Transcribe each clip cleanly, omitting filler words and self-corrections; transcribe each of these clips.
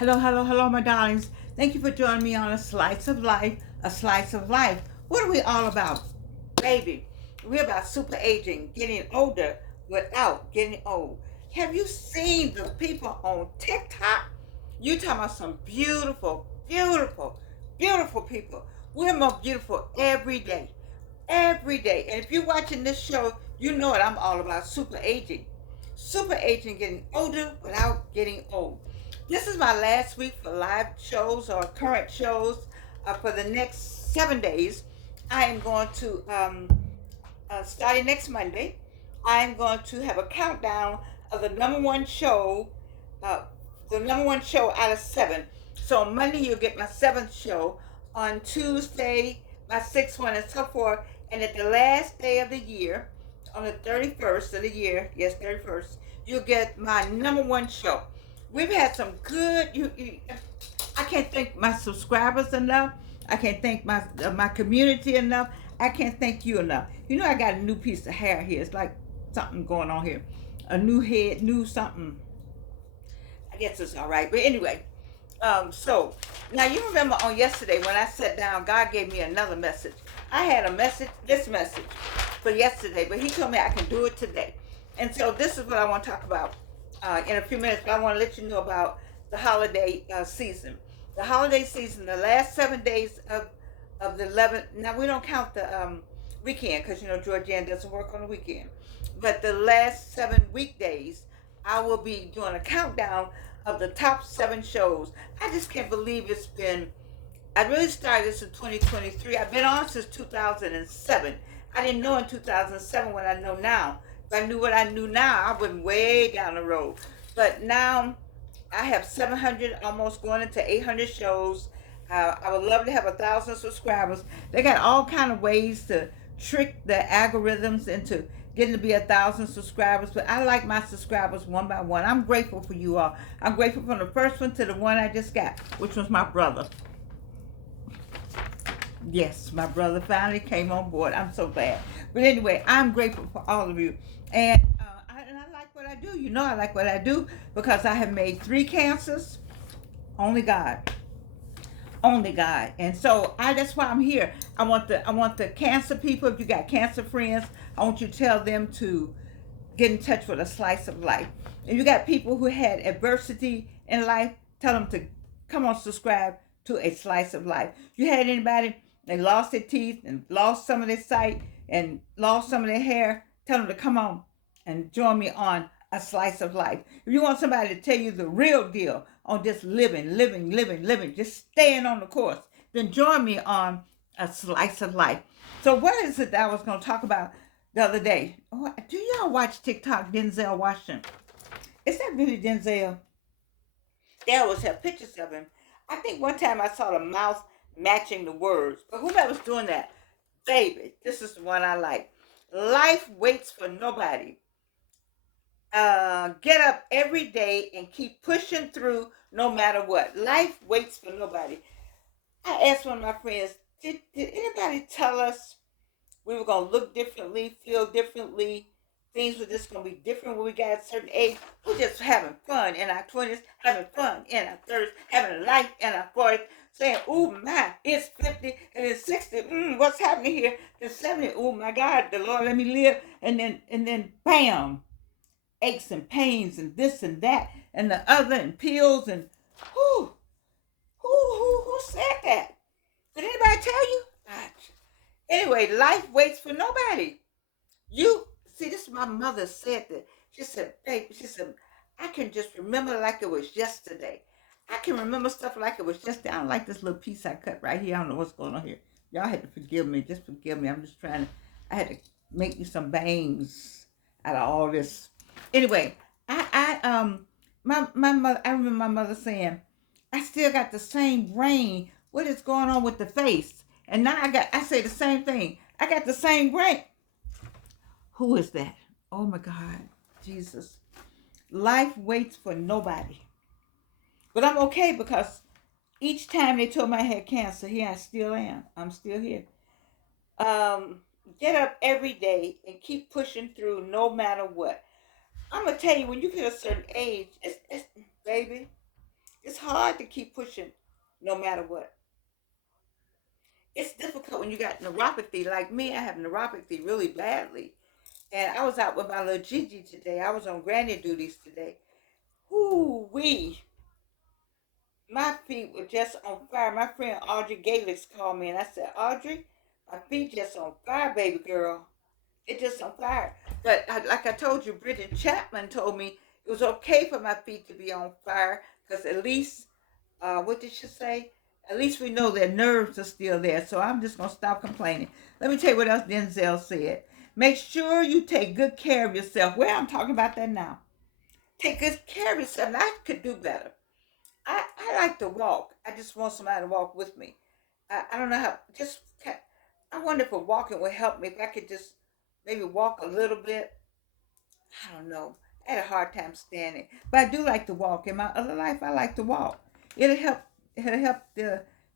Hello, hello, hello, my darlings. Thank you for joining me on A Slice of Life, A Slice of Life. What are we all about? Baby, we're about super aging, getting older without getting old. Have you seen the people on TikTok? You talking about some beautiful, beautiful, beautiful people. We're more beautiful every day. Every day. And if you're watching this show, you know what I'm all about, super aging. Super aging, getting older without getting old. This is my last week for live shows or current shows. For the next 7 days, I am going to, starting next Monday, I am going to have a countdown of uh, the number one show out of seven. So on Monday, you'll get my seventh show. On Tuesday, my sixth one, and so forth. And at the last day of the year, on the 31st of the year, yes, 31st, you'll get my number one show. We've had some good, I can't thank my subscribers enough. I can't thank my community enough. I can't thank you enough. You know, I got a new piece of hair here. It's like something going on here. A new head, new something. I guess it's all right. But anyway, so now you remember on yesterday when I sat down, God gave me another message. I had this message for yesterday, but He told me I can do it today. And so this is what I want to talk about in a few minutes. But I want to let you know about the holiday season. The holiday season, the last 7 days of the 11th. Now we don't count the weekend because Georgianne doesn't work on the weekend. But the last 7 weekdays, I will be doing a countdown of the top 7 shows. I just can't believe it's been. I really started this in 2023. I've been on since 2007. I didn't know in 2007 what I know now. If I knew what I knew now, I went way down the road. But now I have 700, almost going into 800 shows. I would love to have 1,000 subscribers. They got all kind of ways to trick the algorithms into getting to be 1,000 subscribers. But I like my subscribers one by one. I'm grateful for you all. I'm grateful from the first one to the one I just got, which was my brother. Yes, my brother finally came on board. I'm so glad. But anyway, I'm grateful for all of you. And I like what I do. You know I like what I do because I have made 3 cancers. Only God. Only God. And so that's why I'm here. I want the cancer people, if you got cancer friends, I want you to tell them to get in touch with A Slice of Life. If you got people who had adversity in life, tell them to come on, subscribe to A Slice of Life. You had anybody that lost their teeth and lost some of their sight and lost some of their hair, tell them to come on and join me on A Slice of Life. If you want somebody to tell you the real deal on just living, just staying on the course, then join me on A Slice of Life. So what is it that I was going to talk about the other day? Oh, do y'all watch TikTok, Denzel Washington? Is that really Denzel? They always have pictures of him. I think one time I saw the mouth matching the words. But whoever's doing that, baby, this is the one I like. Life waits for nobody. Get up every day and keep pushing through no matter what. Life waits for nobody. I asked one of my friends, did anybody tell us we were going to look differently, feel differently, things were just going to be different when we got a certain age? We're just having fun in our 20s, having fun in our 30s, having life in our 40s, saying, oh my, it's 50 and it's 60. What's happening here? It's 70. Oh my God, the Lord let me live. And then bam, aches and pains and this and that and the other and pills and who said that? Did anybody tell you? Anyway, life waits for nobody. You see, this is my mother said that. She said, baby, she said, I can just remember like it was yesterday. I can remember stuff like it was yesterday. I don't like this little piece I cut right here. I don't know what's going on here. Y'all had to forgive me. Just forgive me. I'm just trying to, I had to make me some bangs out of all this. Anyway, my mother, I remember my mother saying, I still got the same brain. What is going on with the face? And now I say the same thing. I got the same brain. Who is that? Oh my God, Jesus. Life waits for nobody. But I'm okay because each time they told me I had cancer, here I still am. I'm still here. Get up every day and keep pushing through no matter what. I'm going to tell you, when you get a certain age, baby, It's hard to keep pushing no matter what. It's difficult when you got neuropathy. Like me, I have neuropathy really badly. And I was out with my little Gigi today. I was on granny duties today. Ooh wee. My feet were just on fire. My friend Audrey Galix called me and I said, Audrey, my feet just on fire, baby girl. It just on fire. But like I told you, Bridget Chapman told me it was okay for my feet to be on fire because at least, what did she say? At least we know their nerves are still there. So I'm just going to stop complaining. Let me tell you what else Denzel said. Make sure you take good care of yourself. Well, I'm talking about that now. Take good care of yourself. And I could do better. I like to walk. I just want somebody to walk with me. I don't know how, I wonder if a walking would help me. If I could just maybe walk a little bit. I don't know. I had a hard time standing. But I do like to walk. In my other life, I like to walk. It'll help,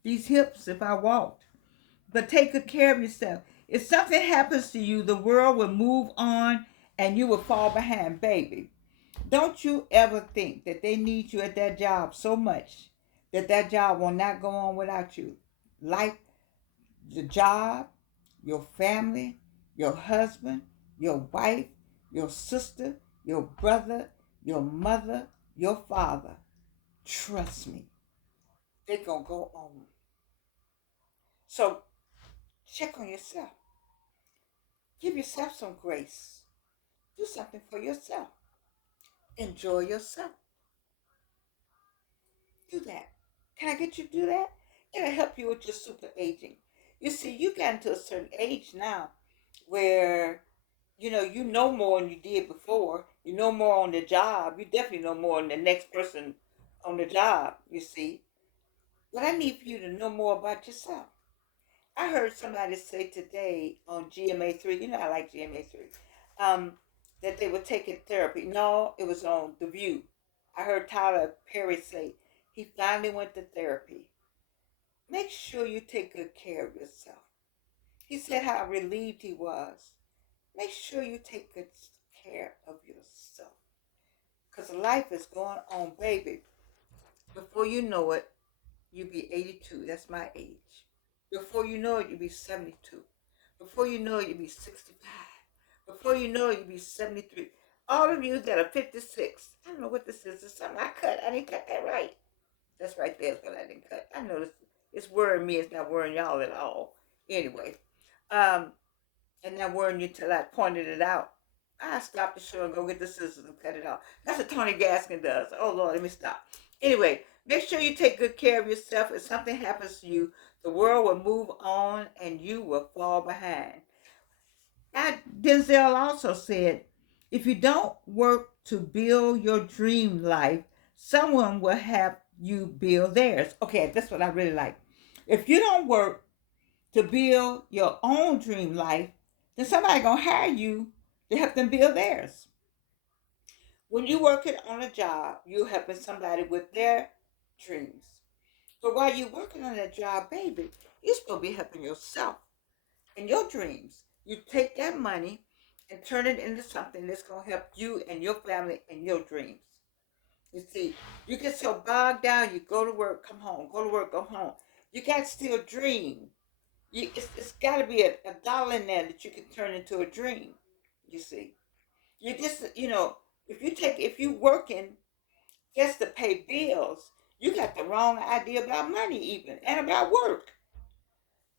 these hips if I walked. But take good care of yourself. If something happens to you, the world will move on and you will fall behind, baby. Don't you ever think that they need you at that job so much that that job will not go on without you. Life, the job, your family, your husband, your wife, your sister, your brother, your mother, your father. Trust me, they're going to go on. So check on yourself. Give yourself some grace. Do something for yourself. Enjoy yourself. Do that. Can I get you to do that? It'll help you with your super aging. You see, you got into a certain age now where you know more than you did before. You know more on the job. You definitely know more than the next person on the job, you see. But I need for you to know more about yourself. I heard somebody say today on GMA3, you know I like GMA3, that they were taking therapy. No, it was on The View. I heard Tyler Perry say he finally went to therapy. Make sure you take good care of yourself. He said how relieved he was. Make sure you take good care of yourself. Because life is going on, baby. Before you know it, you'll be 82. That's my age. Before you know it, you'll be 72. Before you know it, you'll be 65. Before you know it, you'll be 73. All of you that are 56, I don't know what this is. It's something I cut. I didn't cut that right. That's right there is what I didn't cut. I know this. It's worrying me. It's not worrying y'all at all. Anyway, um, and not worrying you till I pointed it out. I stopped the show and go get the scissors and cut it off. That's what Tony Gaskin does. Oh Lord, let me stop. Anyway, make sure you take good care of yourself. If something happens to you, the world will move on and you will fall behind. Denzel also said, if you don't work to build your dream life, someone will have you build theirs. Okay, that's what I really like. If you don't work to build your own dream life, then somebody gonna hire you to help them build theirs. When you're working on a job, you're helping somebody with their dreams. But while you're working on that job, baby, you're supposed to be helping yourself and your dreams. You take that money and turn it into something that's going to help you and your family and your dreams. You see, you get so bogged down, you go to work, come home, go to work, go home. You got to still dream. It's got to be a dollar in there that you can turn into a dream. You see, you just, if you working just to pay bills, you got the wrong idea about money even and about work.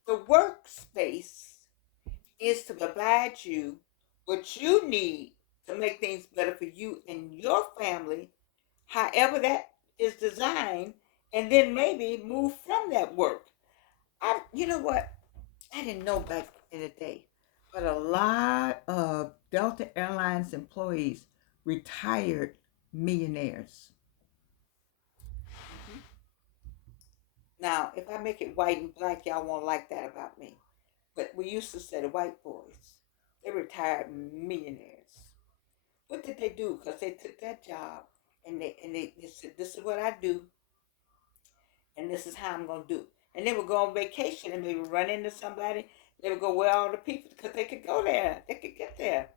The workspace is to provide you what you need to make things better for you and your family, however that is designed, and then maybe move from that work. You know what? I didn't know back in the day, but a lot of Delta Airlines employees retired millionaires. Mhm. Now, if I make it white and black, y'all won't like that about me. But we used to say the white boys, they retired millionaires. What did they do? Because they took that job and they said, this is what I do and this is how I'm going to do. And they would go on vacation and they would run into somebody. They would go where all the people, because they could go there. They could get there.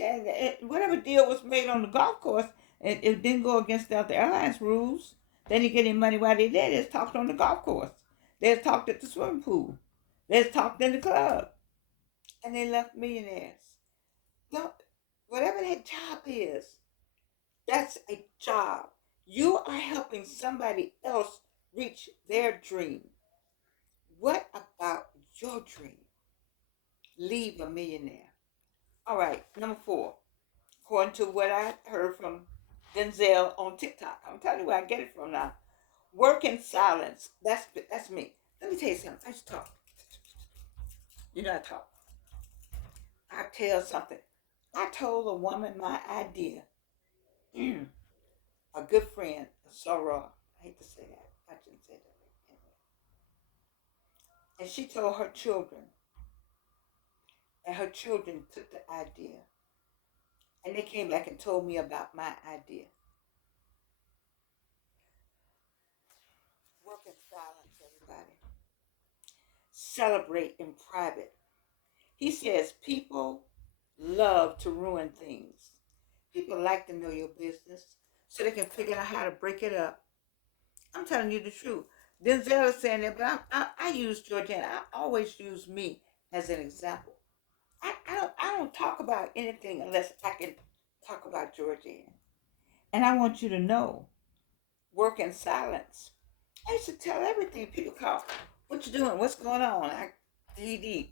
And whatever deal was made on the golf course, it didn't go against the Airlines rules. They didn't get any money while they there. They just talked on the golf course. They just talked at the swimming pool. They just talked in the club. And they left millionaires. Don't, whatever that job is, that's a job. You are helping somebody else reach their dream. What about your dream? Leave a millionaire. All right, number 4. According to what I heard from Denzel on TikTok, I'm telling you where I get it from now. Work in silence. That's me. Let me tell you something. I just talk. You know I talk. I tell something. I told a woman my idea. A good friend, Soror. I hate to say that. I shouldn't say that. Anyway. And she told her children, and her children took the idea, and they came back and told me about my idea. Work in silence, everybody. Celebrate in private. He says people love to ruin things. People like to know your business so they can figure out how to break it up. I'm telling you the truth. Denzel is saying that, but I use Georgiana. I always use me as an example. I don't talk about anything unless I can talk about Georgiana. And I want you to know, work in silence. I used to tell everything. People call, what you doing? What's going on? I D,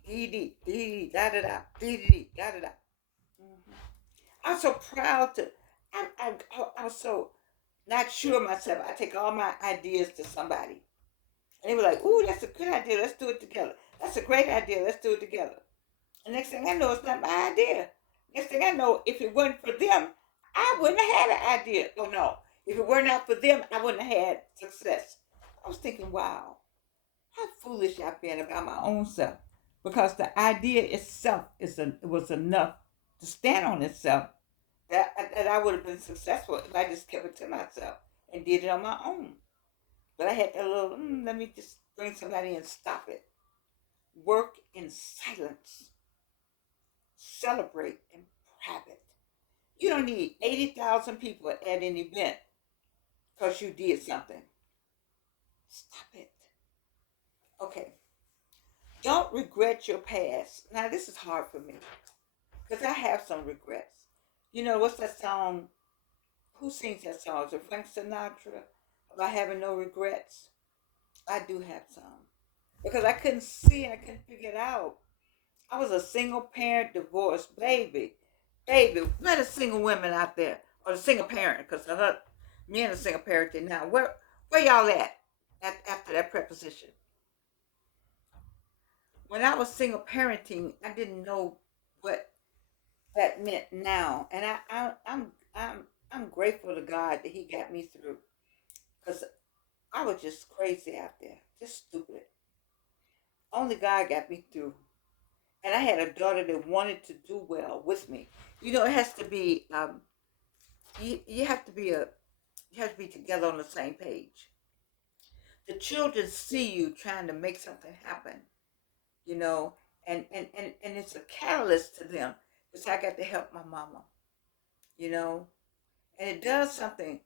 da da da, da da da. Mhm. I'm so proud to. I'm so not sure of myself. I take all my ideas to somebody, and they were like, "Ooh, that's a good idea. Let's do it together. That's a great idea. Let's do it together." And next thing I know, it's not my idea. Next thing I know, if it wasn't for them, I wouldn't have had an idea. Oh no, if it were not for them, I wouldn't have had success. I was thinking, wow, how foolish I've been about my own self, because the idea itself was enough to stand on itself. That I would have been successful if I just kept it to myself and did it on my own. But I had that little, let me just bring somebody and stop it. Work in silence. Celebrate in private. You don't need 80,000 people at an event because you did something. Stop it. Okay. Don't regret your past. Now, this is hard for me because I have some regrets. You know, what's that song? Who sings that song? Is it Frank Sinatra? About having no regrets? I do have some. Because I couldn't see and I couldn't figure it out. I was a single parent divorced baby. Baby, let the single women out there, or the single parent, because me and the single parent did now. Where y'all at after that preposition? When I was single parenting, I didn't know what that meant now, and I'm grateful to God that He got me through, because I was just crazy out there, just stupid. Only God got me through, and I had a daughter that wanted to do well with me. You know, it has to be you have to be together on the same page. The children see you trying to make something happen, you know, and it's a catalyst to them. Because I got to help my mama, you know, and it does something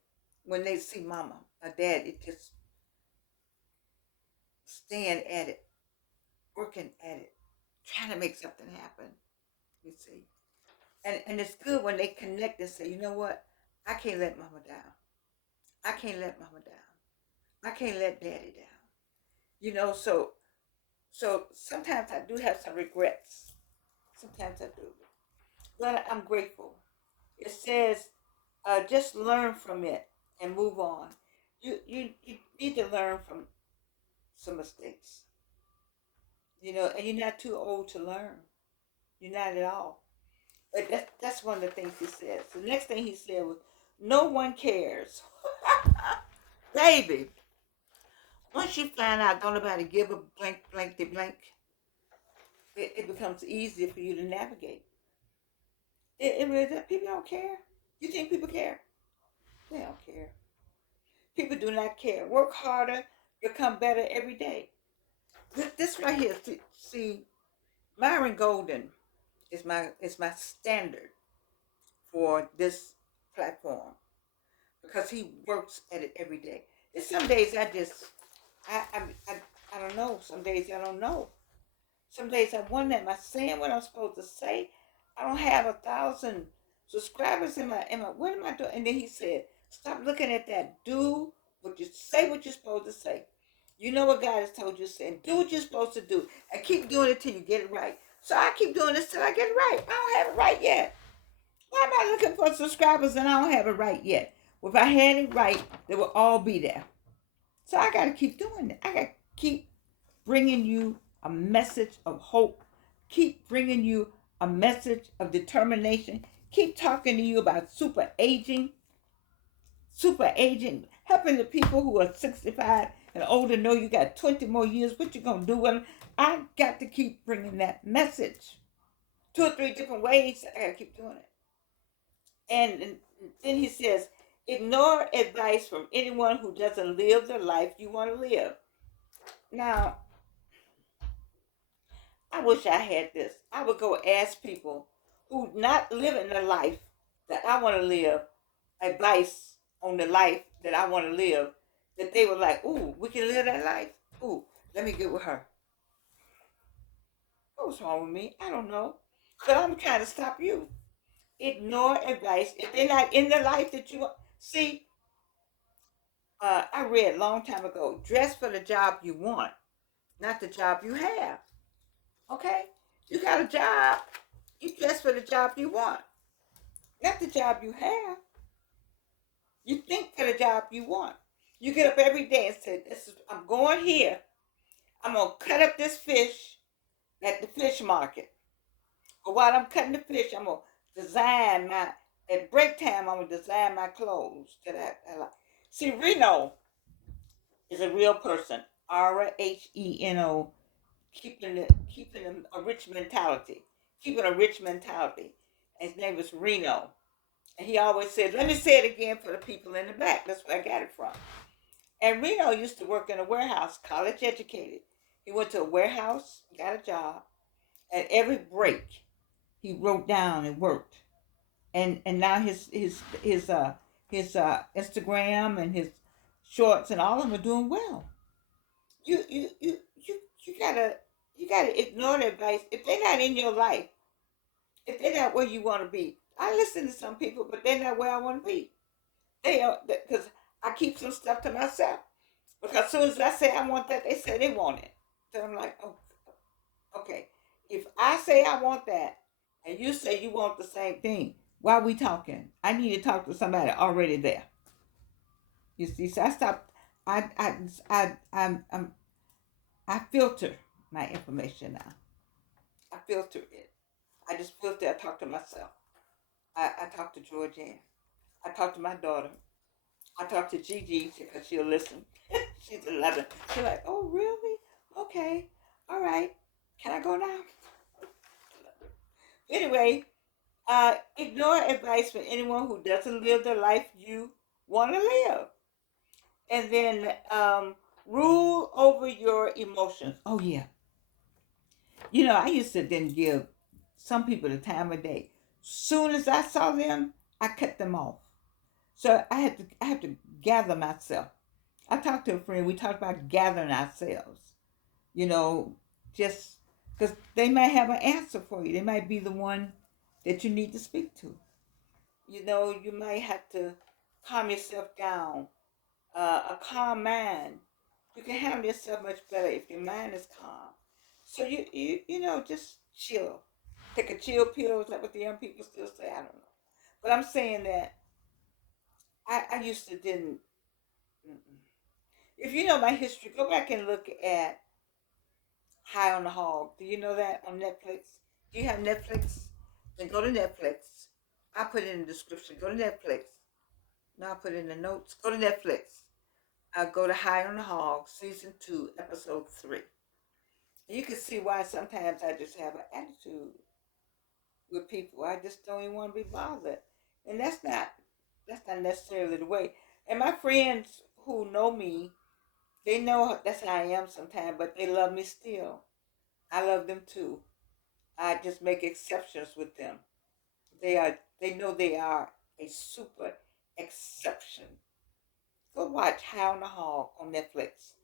when they see mama or dad. It just stand at it, working at it, trying to make something happen. You see, and it's good when they connect and say, you know what, I can't let mama down. I can't let mama down. I can't let daddy down. You know, so sometimes I do have some regrets. Sometimes I do, but I'm grateful. It says, just learn from it and move on. You need to learn from some mistakes, you know, and you're not too old to learn. You're not at all. But that's one of the things he said. So the next thing he said was, no one cares. Baby, once you find out don't nobody give a blank, it becomes easier for you to navigate. It really does. People don't care. You think people care? They don't care. People do not care. Work harder, become better every day. This right here, see, Myron Golden is my standard for this platform because he works at it every day. And some days I just, I, I, I don't know. Some days I don't know. Some days I wonder, am I saying what I'm supposed to say? I don't have 1,000 subscribers what am I doing? And then he said, stop looking at that. Do say what you're supposed to say. You know what God has told you to say. And do what you're supposed to do. And keep doing it till you get it right. So I keep doing this till I get it right. I don't have it right yet. Why am I looking for subscribers and I don't have it right yet? Well, if I had it right, they would all be there. So I got to keep doing it. I got to keep bringing you a message of hope. Keep bringing you a message of determination. Keep talking to you about super aging, helping the people who are 65 and older know you got 20 more years. What you going to do with them? I got to keep bringing that message. 2 or 3 different ways. I got to keep doing it. And then he says, ignore advice from anyone who doesn't live the life you want to live. Now, I wish I had this. I would go ask people who not living the life that I want to live advice on the life that I want to live. That they were like, "Ooh, we can live that life. Ooh, let me get with her." What's wrong with me? I don't know. But I'm trying to stop you. Ignore advice if they're not in the life that you want. See, I read a long time ago. Dress for the job you want, not the job you have. Okay, you got a job. You dress for the job you want, not the job you have. You think for the job you want. You get up every day and say, I'm going here. I'm going to cut up this fish at the fish market. But while I'm cutting the fish, I'm going to at break time, I'm going to design my clothes that I like. See, Reno is a real person. Rheno, keeping a rich mentality. Keeping a rich mentality. His name is Reno. And he always said, let me say it again for the people in the back. That's where I got it from. And Reno used to work in a warehouse, college educated. He went to a warehouse, got a job, and every break he wrote down and worked. And now his Instagram and his shorts and all of them are doing well. You you you you you gotta ignore the advice if they're not in your life. If they're not where you want to be. I listen to some people, but they're not where I want to be. They are because I keep some stuff to myself. Because as soon as I say I want that, they say they want it. So I'm like, oh, okay. If I say I want that, and you say you want the same thing, why are we talking? I need to talk to somebody already there. You see, so I stopped. I'm I filter my information now. I filter it. I just filter. I talk to myself. I talk to Georgianne. I talk to my daughter. I talk to Gigi because she'll listen. She's 11. She's like, oh, really? Okay. All right. Can I go now? Anyway, ignore advice from anyone who doesn't live the life you want to live. And then rule over your emotions. Oh, yeah. You know, I used to then give some people the time of day. Soon as I saw them, I cut them off. So I had to gather myself. I talked to a friend. We talked about gathering ourselves. You know, just because they might have an answer for you. They might be the one that you need to speak to. You know, you might have to calm yourself down. A calm mind. You can handle yourself much better if your mind is calm. So you know, just chill. Take a chill pill. Is that what the young people still say? I don't know. But I'm saying that I used to didn't. Mm-mm. If you know my history, go back and look at High on the Hog. Do you know that on Netflix? Do you have Netflix? Then go to Netflix. I'll put it in the description. Go to Netflix. Now I'll put it in the notes. Go to Netflix. I'll go to High on the Hog, Season 2, Episode 3. And you can see why sometimes I just have an attitude with people. I just don't even want to be bothered. And that's not necessarily the way. And my friends who know me, they know that's how I am sometimes, but they love me still. I love them too. I just make exceptions with them. They know they are a super exception. Go watch High on the Hog on Netflix.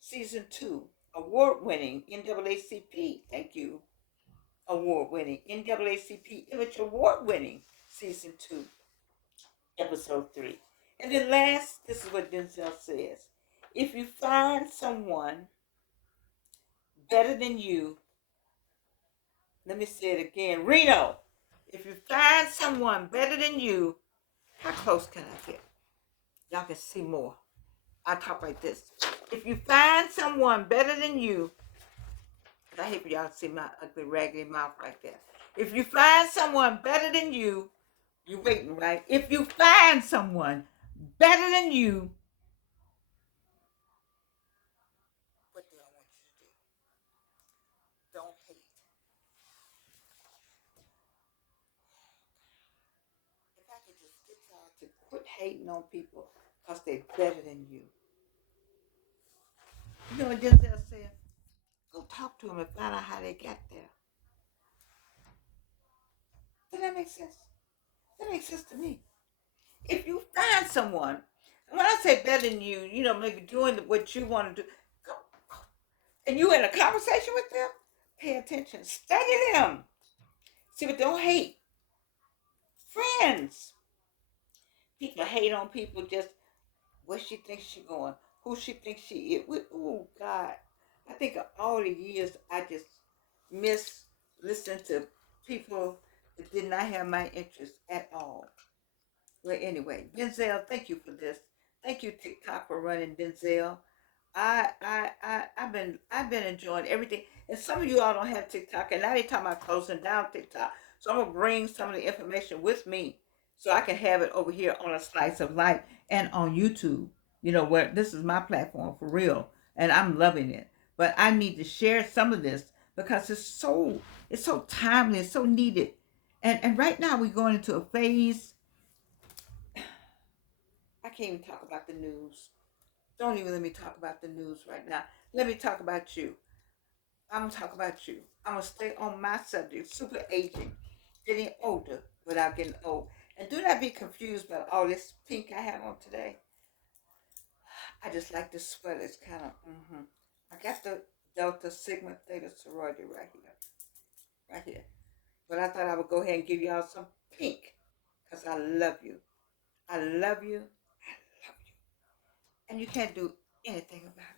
Season 2, award-winning NAACP. Thank you. Award-winning NAACP Image Award-winning Season 2, Episode 3. And then last, this is what Denzel says. If you find someone better than you, let me say it again. Reno, if you find someone better than you, how close can I get? Y'all can see more. I talk like this. If you find someone better than you, I hate for y'all to see my ugly, raggedy mouth like that. If you find someone better than you, you're waiting, right? If you find someone better than you, what do I want you to do? Don't hate. If I could just get y'all to quit hating on people because they're better than you. You know what Denzel said? Go talk to them and find out how they got there. Does that make sense? That makes sense to me. If you find someone, when I say better than you, maybe doing what you want to do, go, and you in a conversation with them, pay attention, study them. See, but don't hate. Friends. People hate on people just where she thinks she going, who she thinks she is. Oh God, I think of all the years I just miss listening to people that did not have my interest at all. Well, anyway, Denzel, thank you for this. Thank you, TikTok, for running Denzel. I've been enjoying everything. And some of you all don't have TikTok, and now they talking about closing down TikTok. So I'm gonna bring some of the information with me so I can have it over here on a slice of life and on YouTube. Where this is my platform for real, and I'm loving it. But I need to share some of this because it's so timely, it's so needed. And right now we're going into a phase. I can't even talk about the news. Don't even let me talk about the news right now. Let me talk about you. I'm gonna talk about you. I'm gonna stay on my subject, super aging, getting older without getting old. And do not be confused by all this pink I have on today. I just like this sweater. It's kind of, I got the Delta Sigma Theta sorority right here. Right here. But I thought I would go ahead and give y'all some pink because I love you. I love you. I love you. And you can't do anything about it.